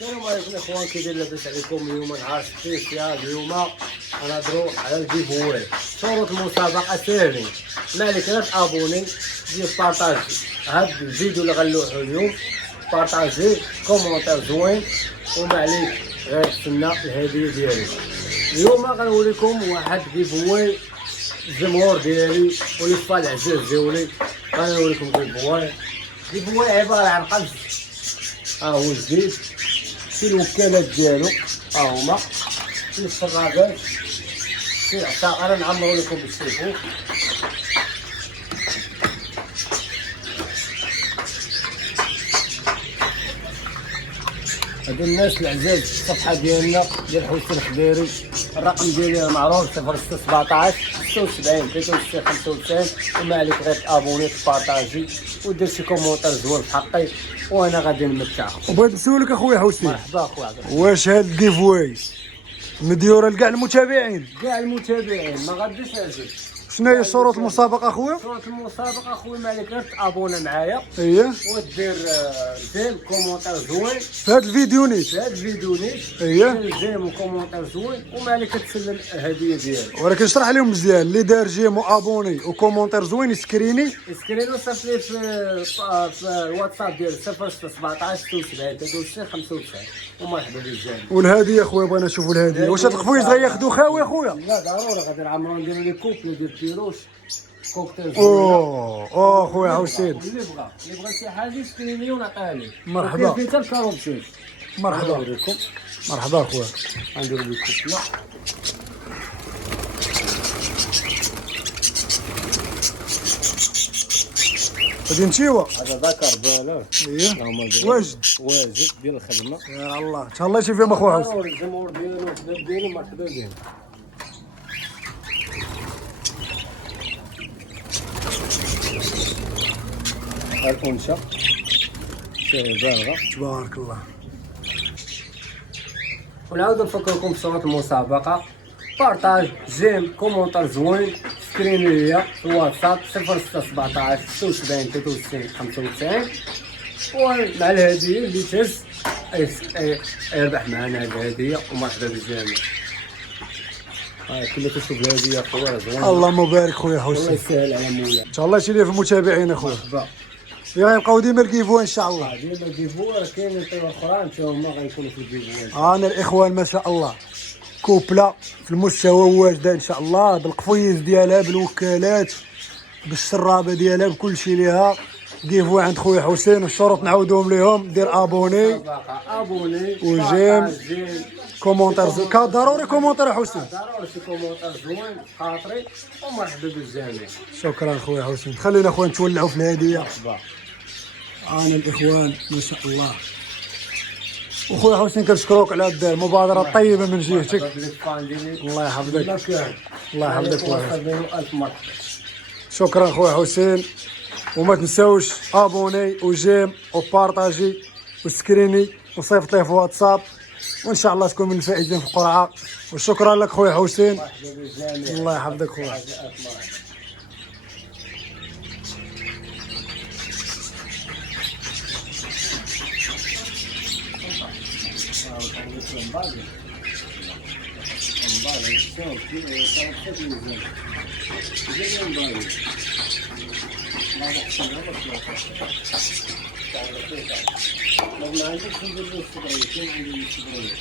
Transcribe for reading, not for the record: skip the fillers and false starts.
السلام عليكم الاخوان، كي داير لاباس عليكم؟ اليوم نهار سبيسيال. اليوم غنهضروا على الجيف واي. شروط المسابقه ساهلين، ما عليك غير تابوني، دير بارطاجي هاد الفيديو اللي غنلوحو اليوم، بارطاجي كومونتير زوين، وما عليك غير تسنى الهديه ديالي. اليوم غنوريكم واحد جيف واي الجمهور ديالي ويفا العزاز ديالي. غنوريكم جيف واي. جيف واي عباره عن قفز، ها هو جديد، في الوكالات ديالو ها هما، في الفرابات، في العصا. انا نعمرو لكم بالسيفو. هاد الناس العزاز، الصفحه ديالنا ديال حسين الخبيري، الرقم ديالي معروف 0617 76 63 95. وما عليك غير تابوني، تبارطاجي، ودير شي كومونتير زوين في حقي، وانا غادي نمتعكم. وبغيت نسولك اخويا حسين، مرحبا اخويا عبد الرحمن. واش هاد الجيف واي مديوره لكاع المتابعين؟ كاع المتابعين، ما غاديش نعجب. شنو هي شروط المسابقه اخويا؟ شروط المسابقه اخويا، ما عليك غير تابونا معايا اييه، ودير جيم كومونتير زوين في هاد الفيديو نيت. في هاد الفيديو نيت. اييه، دير جيم وكومونتير زوين، وما عليك تسلم الهديه ديالك. ولكن اشرح لهم مزيان، اللي دار جيم وابوني وكومونتير زوين يسكريني سكرينو صيفط لي في الواتساب ديال 0617 76 63 95. ومرحبا بالجميع. والهديه اخويا بغينا نشوفوا الهديه. واش هاد القفيز غياخذوا خاوي اخويا؟ لا ضروري غادي نعمرو نديرو لي كوبل ديال بيروش، كوكتيل زوين. اوه اخويا حسين، اللي بغى شي حاجه يسكريني ونعطيها ليه. مرحبا. وكاين حتى الكاروتين. مرحبا نوريكم. مرحبا اخويا. غنديرو لي كوبله. غادي نمشيو. هذا ذكر باله. اييه، واجد واجد ديال الخدمه. يا الله تهلايتي فيهم اخويا حسين. ضروري الجمهور ديالو والحباب ديالو مرحبا بهم. الانشا شي بالغه. تبارك الله. ونعاود نفكركم بشروط المسابقه: بارطاج، جيم، كومونتير زوين، سكريني ليا في الواتساب 0617 76 63 95. ومع الهديه اللي تهز يربح معنا هذه الهديه. ومرحبا بالجميع. كلها كتشوف الهديه اخويا زوين. اللهم بارك خويا الله حسين. يسهل على مولانا. تهلايتي ليه في المتابعين اخويا. مرحبا. غيبقاو ديما الكيفو ان شاء الله. ديما الجيفوار كاينين طيور اخرين حتى هما غيكونوا في الجيفوار. انا الاخوان ما شاء الله كوبله في المستوى واجده ان شاء الله، بالقفيز ديالها، بالوكالات، بالشرابه ديالها، بكل شيء ليها. كيفو عند خويا حسين، والشروط نعاودوهم ليهم: دير ابوني، ابوني وجيم، كومونتير زوين. ضروري كومونتير يا حسين. ضروري شي كومونتير زوين خاطري. ومرحبا بالجميع. شكرا خويا حسين. خلينا اخويا نتولعوا في الهديه. مرحبا. انا الاخوان ما شاء الله. وخويا حسين كنشكروك على هاد المبادره الطيبه من جهتك. الله يحفظك. الله يحفظك خويا. الف مرحبا. شكرا خويا حسين. وما تنساوش ابوني وجيم وبارطاجي وسكريني وصيفط ليه في واتساب، وان شاء الله تكون من الفائزين في القرعه. وشكرا لك خويا حسين. الله يحفظك خويا. ما عندكش ندير له الصبريه، كاين عندي الصبريه.